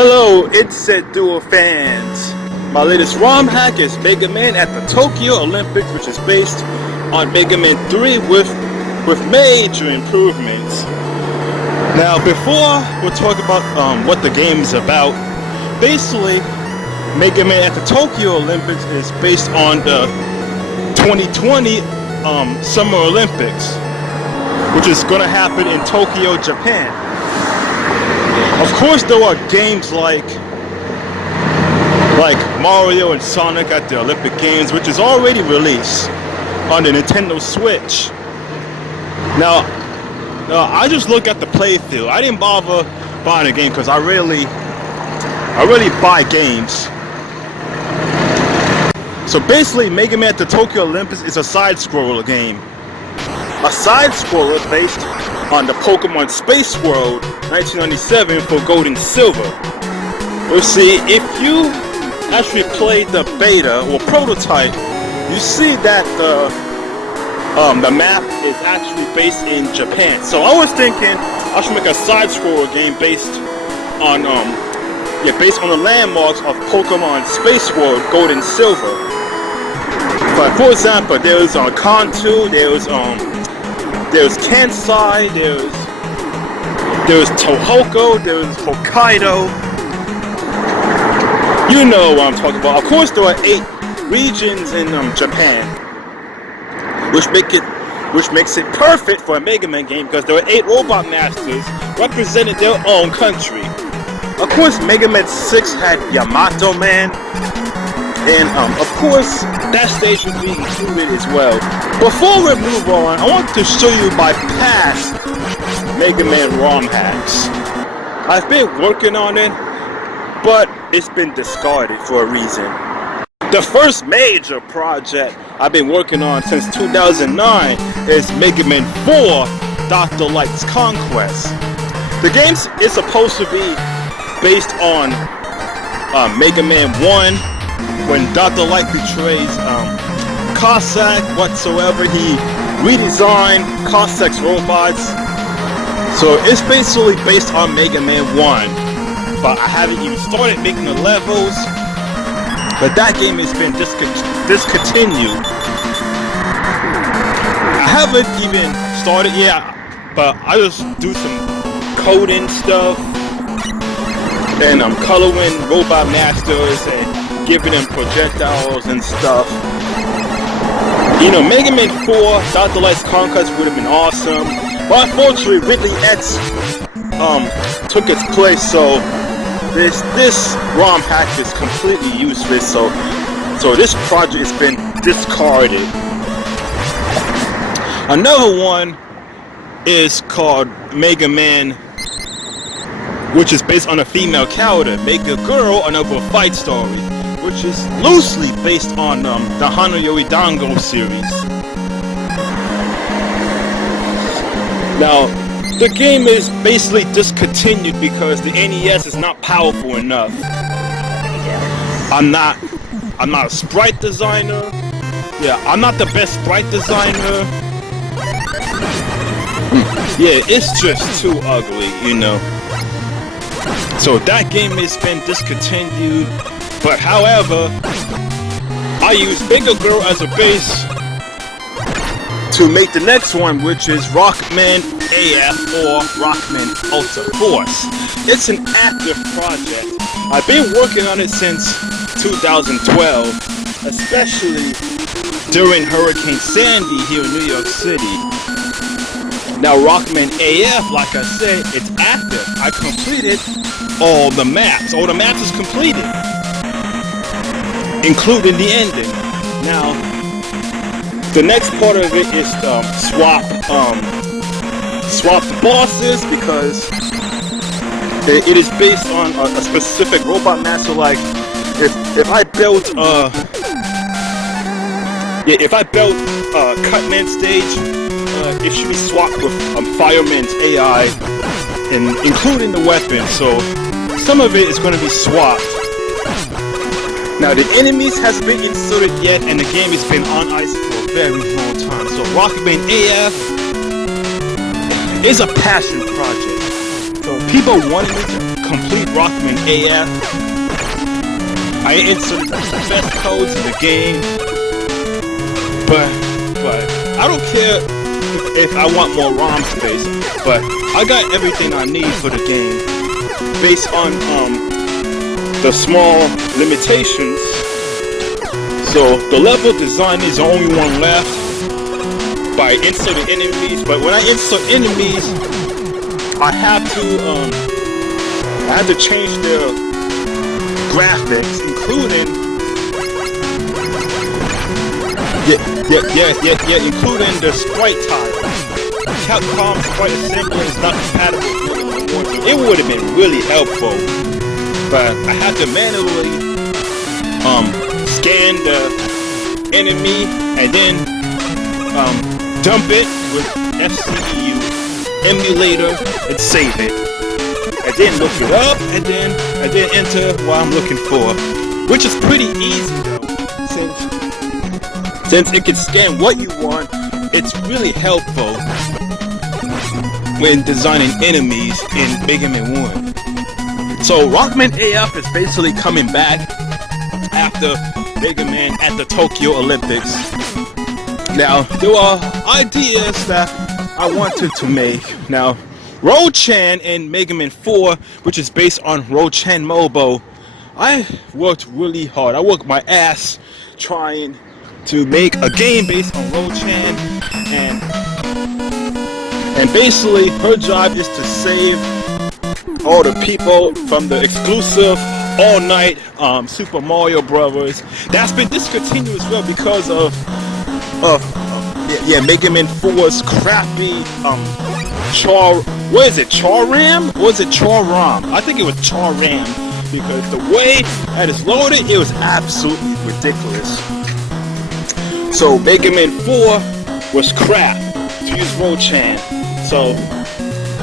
Hello, Insectduel fans. My latest romhack is Mega Man at the Tokyo Olympics, which is based on Mega Man 3 with major improvements. Now, before we'll talk about what the game is about, basically, Mega Man at the Tokyo Olympics is based on the 2020 Summer Olympics, which is going to happen in Tokyo, Japan. Of course, there are games like Mario and Sonic at the Olympic Games, which is already released on the Nintendo Switch. Now, I just look at the playfield. I didn't bother buying a game because I really buy games. So basically, Mega Man at the Tokyo Olympics is a side-scroller game. A side-scroller based on the Pokémon Spaceworld 1997 for Gold and Silver. You see, if you actually played the beta or prototype, you see that the map is actually based in Japan. So I was thinking I should make a side-scroller game based on the landmarks of Pokemon Spaceworld Gold and Silver. But for example, there's Kanto, there's Kansai, there's Tohoku, there's Hokkaido. You know what I'm talking about. Of course, there are 8 regions in Japan, which makes it perfect for a Mega Man game because there are 8 robot masters representing their own country. Of course, Mega Man 6 had Yamato Man, and of course, that stage will be included as well. Before we move on, I want to show you my past Mega Man ROM hacks. I've been working on it, but it's been discarded for a reason. The first major project I've been working on since 2009 is Mega Man 4 Dr. Light's Conquest. The game is supposed to be based on Mega Man 1, when Dr. Light betrays Cossack whatsoever. He redesigned Cossack's robots. So it's basically based on Mega Man 1. But I haven't even started making the levels. But that game has been discontinued. I haven't even started yet, but I just do some coding stuff. And I'm coloring robot masters and giving them projectiles and stuff. You know, Mega Man 4 Dr. Light's Conquest would have been awesome, but unfortunately Ridley X took its place, so this ROM hack is completely useless. So this project has been discarded. Another one is called Mega Man, which is based on a female character, Mega Girl, another fight story, which is loosely based on the Hanayori Dango series. Now, the game is basically discontinued because the NES is not powerful enough. I'm not a sprite designer. Yeah, I'm not the best sprite designer. Yeah, it's just too ugly, you know. So that game has been discontinued. But however, I use Mega Girl as a base to make the next one, which is Rockman AF or Rockman Ultra Force. It's an active project. I've been working on it since 2012, especially during Hurricane Sandy here in New York City. Now Rockman AF, like I said, it's active. I completed all the maps. All the maps is completed, including the ending. Now, the next part of it is swap the bosses, because it is based on a specific robot master. Like if I built Cutman stage, it should be swapped with Fireman's AI, and including the weapon. So some of it is going to be swapped. Now the enemies hasn't been inserted yet, and the game has been on ice for a very long time. So Rockman AF is a passion project. So people wanted me to complete Rockman AF. I inserted the best codes in the game, but I don't care if I want more ROM space, but I got everything I need for the game based on the small limitations. So the level design is the only one left by inserting enemies, but when I insert enemies, I have to change their graphics, including including the sprite tile. Capcom sprite assembly is not compatible with Warzone. It would have been really helpful, but I had to manually scan the enemy and then dump it with FCEU emulator and save it, and then look it up and then enter what I'm looking for, which is pretty easy though, since it can scan what you want. It's really helpful when designing enemies in Mega Man 1. So Rockman AF is basically coming back after Mega Man at the Tokyo Olympics. Now, there are ideas that I wanted to make. Now, Ro-chan in Mega Man 4, which is based on Ro-chan Mobo, I worked really hard. I worked my ass trying to make a game based on Ro-chan, and basically her job is to save all the people from the exclusive all-night Super Mario Brothers that's been discontinued as well because of Mega Man 4's crappy Char-Ram? Or is it Char-Ram? I think it was Char-Ram, because the way that it's loaded, it was absolutely ridiculous. So Mega Man 4 was crap to use Ro-chan. So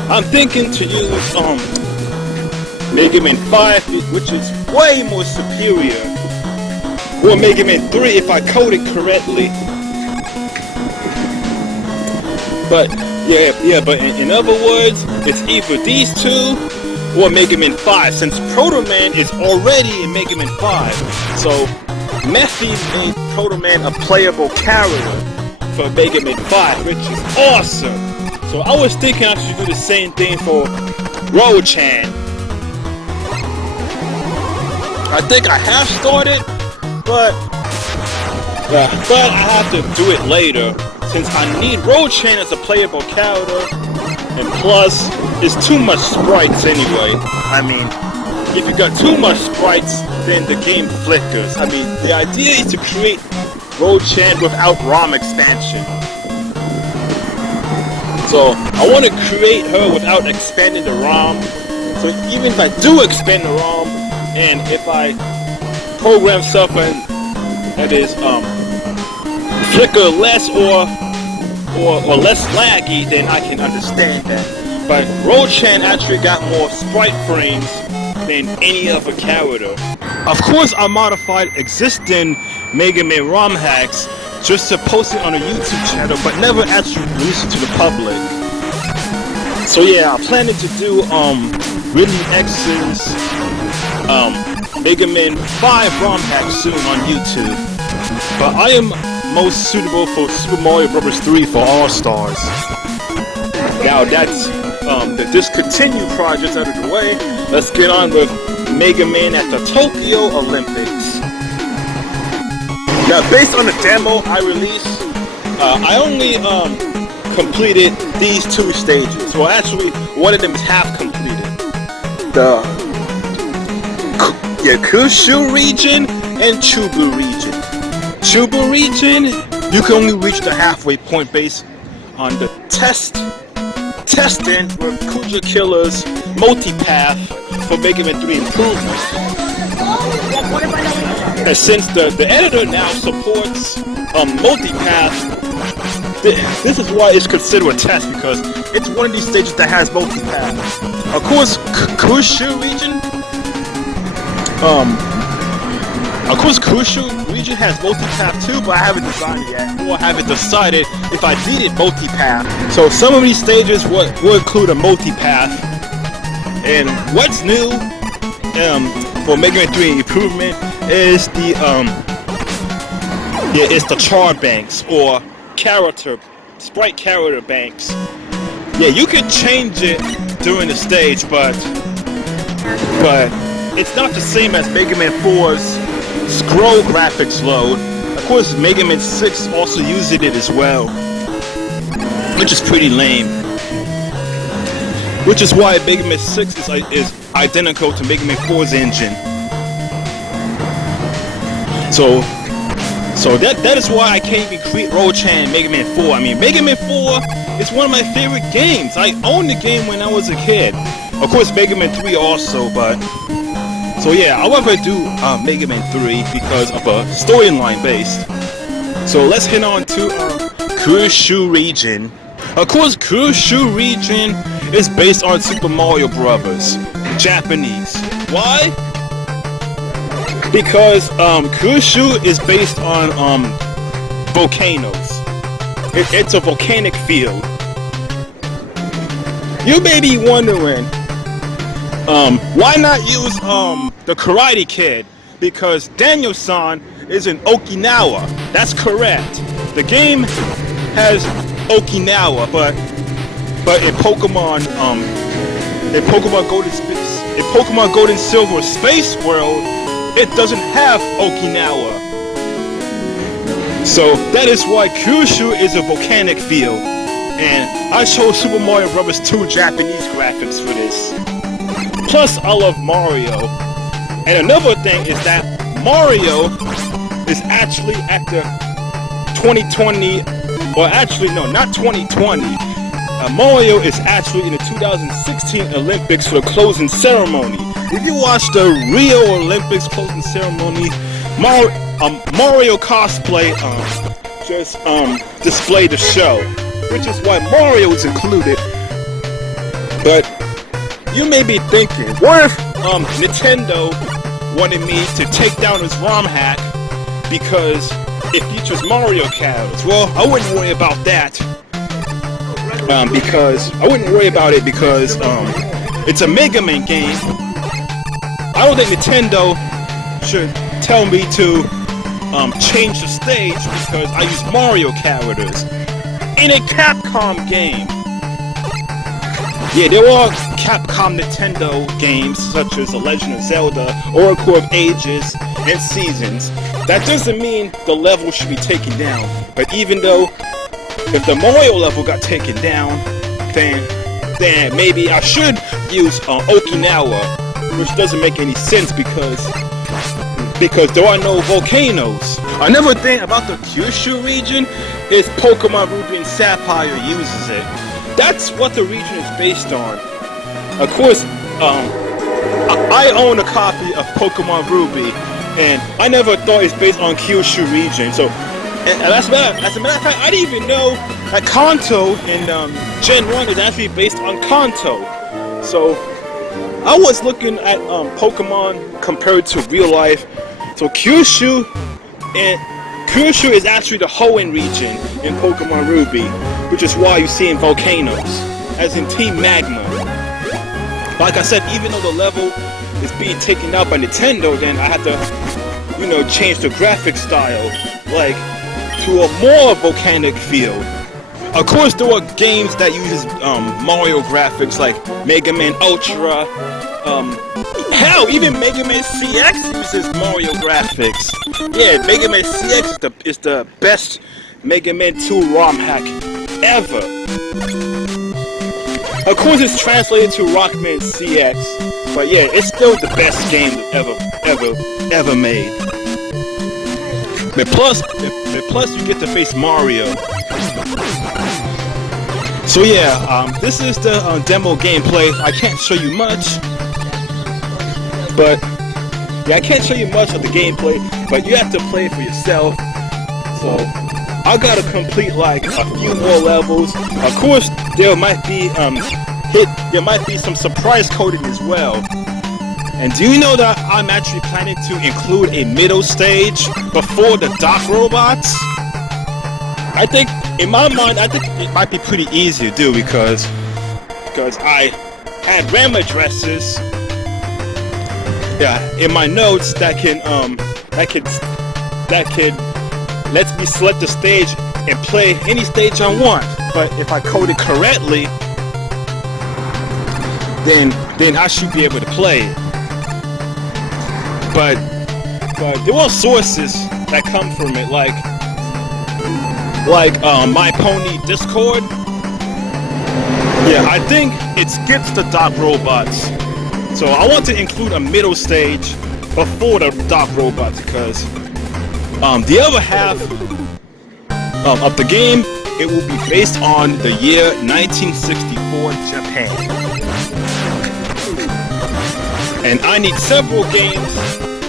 I'm thinking to use Mega Man 5, which is way more superior, or Mega Man 3 if I code it correctly. But but in other words, it's either these two or Mega Man 5, since Proto Man is already in Mega Man 5. So Methy made Proto Man a playable character for Mega Man 5, which is awesome. So I was thinking I should do the same thing for Ro-chan. I think I have started, but I have to do it later, since I need Ro-chan as a playable character, and plus, it's too much sprites anyway. I mean, if you got too much sprites, then the game flickers. I mean, the idea is to create Ro-chan without ROM expansion. So, I want to create her without expanding the ROM. So even if I do expand the ROM, and if I program something that is flicker less or less laggy, then I can understand that. But Ro-chan actually got more sprite frames than any other character. Of course, I modified existing Mega Man romhacks just to post it on a YouTube channel, but never actually release it to the public. So yeah, I'm planning to do Ridley X's Mega Man 5 romhack soon on YouTube. But I am most suitable for Super Mario Bros. 3 for All-Stars. Now that's the discontinued projects out of the way. Let's get on with Mega Man at the Tokyo Olympics. Now, based on the demo I released, I only completed these two stages. Well, actually, one of them is half completed. The Kyushu region and Chubu region. Chubu region, you can only reach the halfway point based on the testing with Kuja Killer's multipath for Mega Man 3 improvement. And since the editor now supports multipath, this is why it's considered a test, because it's one of these stages that has multipath. Of course, Kyushu region has multipath too, but I haven't designed it yet, or I haven't decided if I needed multipath. So some of these stages will include a multipath, And what's new for Mega Man 3 improvement is it's the char banks or sprite character banks. Yeah, you can change it during the stage, but it's not the same as Mega Man 4's scroll graphics load. Of course, Mega Man 6 also uses it as well, which is pretty lame. Which is why Mega Man 6 is identical to Mega Man 4's engine. So that is why I can't even create Rochan in Mega Man 4. I mean, Mega Man 4 is one of my favorite games. I owned the game when I was a kid. Of course, Mega Man 3 also, but... So yeah, I would do Mega Man 3 because of a storyline based. So let's head on to Kyushu region. Of course, Kyushu region is based on Super Mario Brothers, Japanese. Why? Because Kyushu is based on volcanoes. It's a volcanic field. You may be wondering, why not use the Karate Kid? Because Daniel-san is in Okinawa. That's correct. The game has Okinawa, but in Pokémon Gold and Silver Spaceworld, it doesn't have Okinawa. So that is why Kyushu is a volcanic field. And I chose Super Mario Bros. 2 Japanese graphics for this. Plus, I love Mario. And another thing is that Mario is actually at the 2020, or actually no, not 2020. Mario is actually in the 2016 Olympics for the closing ceremony. If you watch the Rio Olympics closing ceremony, Mario cosplay just displayed the show, which is why Mario is included. But you may be thinking, what if Nintendo wanted me to take down his romhack because it features Mario characters? Well, I wouldn't worry about that. Because it's a Mega Man game. I don't think Nintendo should tell me to change the stage because I use Mario characters in a Capcom game. Yeah, there are Capcom Nintendo games such as The Legend of Zelda, Oracle of Ages, and Seasons. That doesn't mean the level should be taken down. But even though if the Mario level got taken down, then maybe I should use Okinawa, which doesn't make any sense because there are no volcanoes. Another thing about the Kyushu region is Pokémon Ruby and Sapphire uses it. That's what the region is based on. Of course, I own a copy of Pokémon Ruby, and I never thought it's based on Kyushu region. So, and as a matter of fact, I didn't even know that Kanto in Gen 1 is actually based on Kanto. So, I was looking at Pokemon compared to real life. So Kyushu is actually the Hoenn region in Pokemon Ruby, which is why you see in volcanoes, as in Team Magma. Like I said, even though the level is being taken out by Nintendo, then I had to, change the graphic style, like, to a more volcanic field. Of course, there are games that uses Mario graphics, like Mega Man Ultra. Hell, even Mega Man CX uses Mario graphics. Yeah, Mega Man CX is the best Mega Man 2 ROM hack ever. Of course, it's translated to Rockman CX, but yeah, it's still the best game ever made. But plus you get to face Mario. So yeah, this is the demo gameplay. I can't show you much, but yeah, I can't show you much of the gameplay, but you have to play it for yourself. So I gotta complete like a few more levels. Of course, there might be some surprise coding as well. And do you know that I'm actually planning to include a middle stage before the dock robots? I think, in my mind, it might be pretty easy to do because I add RAM addresses, in my notes that can lets me select the stage and play any stage I want. But if I code it correctly, then I should be able to play it. But there are sources that come from it, like My Pony Discord. Yeah, I think it skips the Dock Robots. So I want to include a middle stage before the Dock Robots, because the other half of the game, it will be based on the year 1964 Japan. And I need several games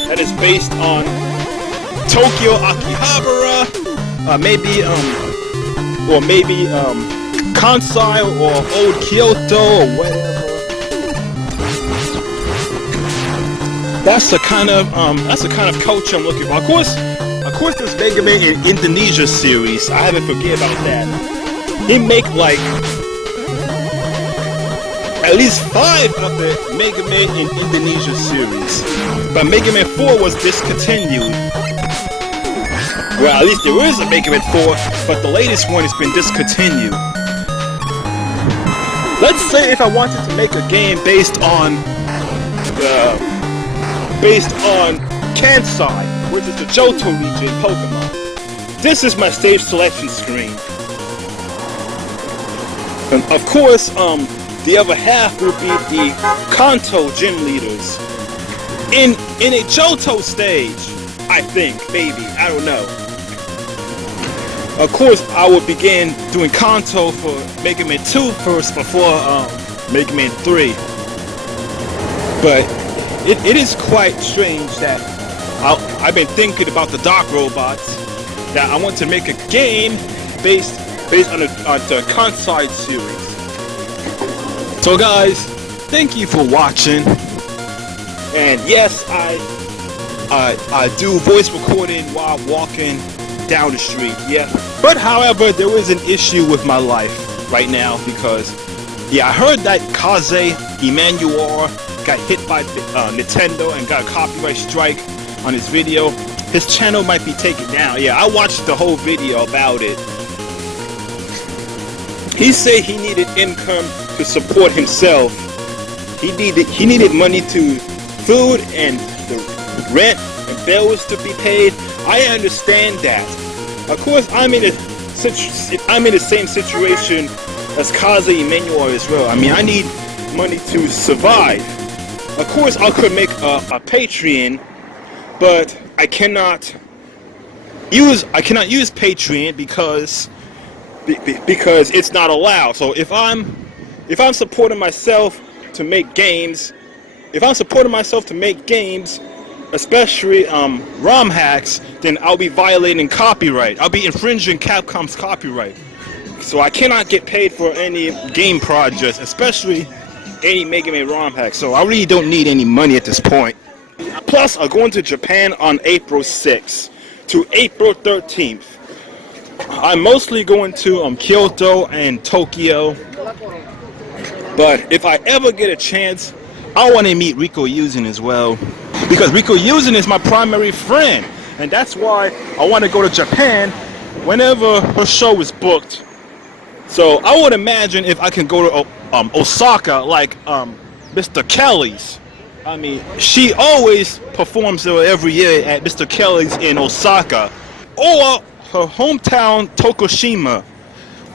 that is based on Tokyo Akihabara, maybe Kansai or Old Kyoto or whatever. That's the kind of culture I'm looking for. Of course, there's Mega Man in Indonesia series. I haven't forget about that. He make like at least 5 of the Mega Man in Indonesia series, but Mega Man 4 was discontinued. Well, at least there is a Mega Man 4, but the latest one has been discontinued. Let's say if I wanted to make a game based on Kansai, which is the Johto region Pokemon. This is my stage selection screen. And of course, the other half will be the Kanto gym leaders. In a Johto stage, I think, maybe, I don't know. Of course, I will begin doing Kanto for Mega Man 2 first before Mega Man 3. But it is quite strange that I've been thinking about the Dock Robots, that I want to make a game based on the Kansai series. So guys, thank you for watching. And yes, I do voice recording while walking down the street, yeah. But however, there is an issue with my life right now because, yeah, I heard that Kaze Emmanuel got hit by Nintendo and got a copyright strike on his video. His channel might be taken down. Yeah, I watched the whole video about it. He said he needed income to support himself. He needed money to food and the rent and bills to be paid. I understand that. Of course, I'm in the same situation as Kaze Emmanuel as well. I mean, I need money to survive. Of course, I could make a Patreon, but I cannot use Patreon because it's not allowed. So if I'm supporting myself to make games, especially romhacks, then I'll be violating copyright. I'll be infringing Capcom's copyright. So I cannot get paid for any game projects, especially any Mega Man romhack. So I really don't need any money at this point. Plus, I'm going to Japan on April 6th to April 13th. I'm mostly going to Kyoto and Tokyo. But if I ever get a chance, I want to meet Rico Yuzen as well. Because Rico Yuzen is my primary friend. And that's why I want to go to Japan whenever her show is booked. So I would imagine if I can go to Osaka like Mr. Kelly's. I mean, she always performs there every year at Mr. Kelly's in Osaka. Or her hometown Tokushima,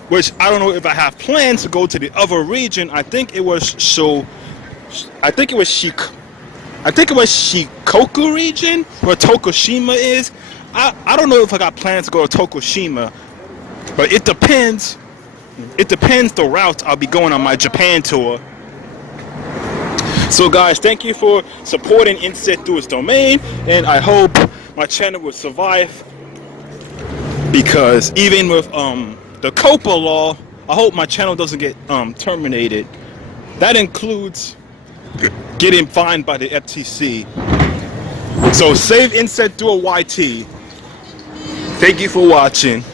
which I don't know if I have plans to go to the other region. I think it was Shikoku region where Tokushima is. I don't know if I got plans to go to Tokushima, but it depends. It depends the route I'll be going on my Japan tour. So guys, thank you for supporting Insectduel's domain, and I hope my channel will survive, because even with the COPA law, I hope my channel doesn't get terminated. That includes getting fined by the FTC. So save Insectduel YT. Thank you for watching.